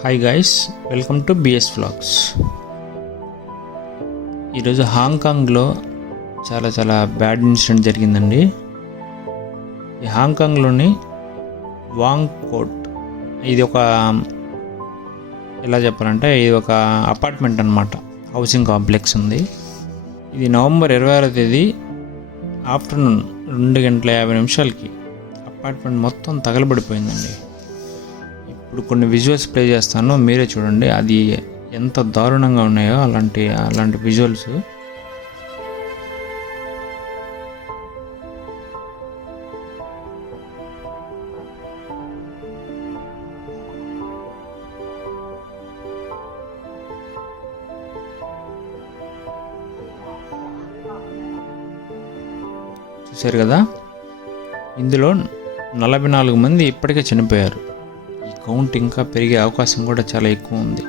Hi guys, welcome to BS vlogs. ఈరోజు హాంకాంగ్లో చాలా బ్యాడ్ ఇన్సిడెంట్ జరిగిందండి. ఈ హాంకాంగ్లోని వాంగ్ కోట్, ఇది ఒక ఎలా చెప్పాలంటే ఇది ఒక అపార్ట్మెంట్ అన్నమాట, హౌసింగ్ కాంప్లెక్స్ ఉంది. ఇది నవంబర్ 26వ తేదీ ఆఫ్టర్నూన్ 2:50 అపార్ట్మెంట్ మొత్తం తగలబడిపోయిందండి. ఇప్పుడు కొన్ని విజువల్స్ ప్లే చేస్తాను, మీరే చూడండి అది ఎంత దారుణంగా ఉన్నాయో అలాంటి విజువల్స్. చూశారు కదా, ఇందులో 44 మంది ఇప్పటికే చనిపోయారు. ఈ కౌంట్ ఇంకా పెరిగే అవకాశం కూడా చాలా ఎక్కువ ఉంది,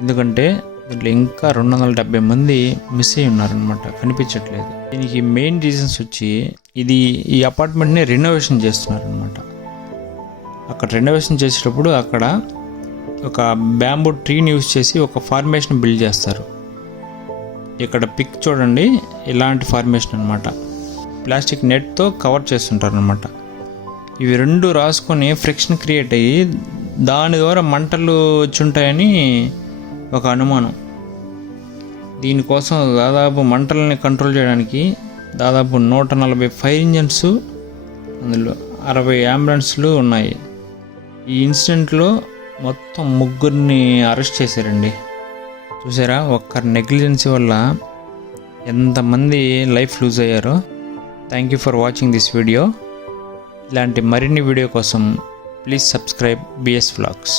ఎందుకంటే దీంట్లో ఇంకా 270 మంది మిస్ అయ్యి ఉన్నారనమాట, కనిపించట్లేదు. దీనికి మెయిన్ రీజన్స్ వచ్చి ఈ అపార్ట్మెంట్ని రెనోవేషన్ చేస్తున్నారనమాట. అక్కడ రెనోవేషన్ చేసేటప్పుడు అక్కడ ఒక బ్యాంబూ ట్రీని యూజ్ చేసి ఒక ఫార్మేషన్ బిల్డ్ చేస్తారు. ఇక్కడ పిక్ చూడండి, ఇలాంటి ఫార్మేషన్ అనమాట. ప్లాస్టిక్ నెట్తో కవర్ చేస్తుంటారు అనమాట. ఇవి రెండు రాసుకొని ఫ్రిక్షన్ క్రియేట్ అయ్యి దాని ద్వారా మంటలు వచ్చి ఉంటాయని ఒక అనుమానం. దీనికోసం దాదాపు మంటలని కంట్రోల్ చేయడానికి దాదాపు 140 ఫైర్ ఇంజన్స్, అందులో 60 అంబులెన్స్లు ఉన్నాయి. ఈ ఇన్సిడెంట్లో మొత్తం 3 అరెస్ట్ చేశారండి. చూసారా, ఒక్కరి నెగ్లిజెన్సీ వల్ల ఎంతమంది లైఫ్ లూజ్ అయ్యారో. Thank you for watching this video. ఇలాంటి మరిన్ని వీడియో కోసం ప్లీజ్ సబ్స్క్రైబ్ బిఎస్ వ్లాగ్స్.